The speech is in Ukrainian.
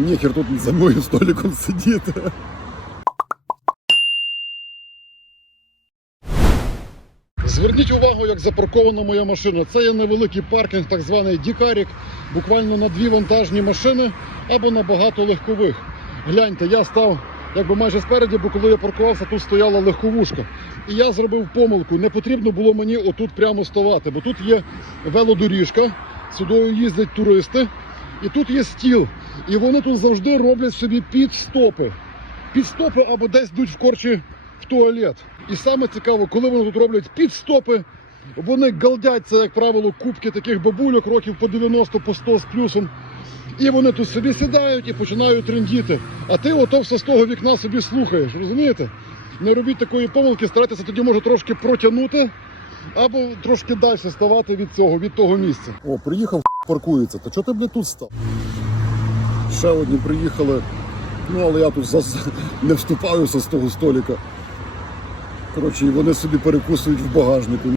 Ніхер тут за моїм столиком сидіти. Зверніть увагу, як запаркована моя машина. Це є невеликий паркінг, так званий Дікарік, буквально на дві вантажні машини або на багато легкових. Гляньте, я став якби майже спереді, бо коли я паркувався, тут стояла легковушка. І я зробив помилку. Не потрібно було мені отут прямо ставати, бо тут є велодоріжка, сюди їздять туристи, і тут є стіл. І вони тут завжди роблять собі підстопи. Підстопи або десь йдуть в корчі в туалет. І саме цікаво, коли вони тут роблять підстопи, вони галдять це, як правило, кубки таких бабульок, років по 90, по 100 з плюсом. І вони тут собі сідають і починають трендіти. А ти ото все з того вікна собі слухаєш, розумієте? Не робіть такої помилки, старайтеся тоді може трошки протягнути або трошки далі ставати від цього, від того місця. О, приїхав, паркується. Та чого ти, блядь, тут став? Ще одні приїхали. Ну, але я тут не вступаюся з того століка. Коротше, і вони собі перекусують в багажнику.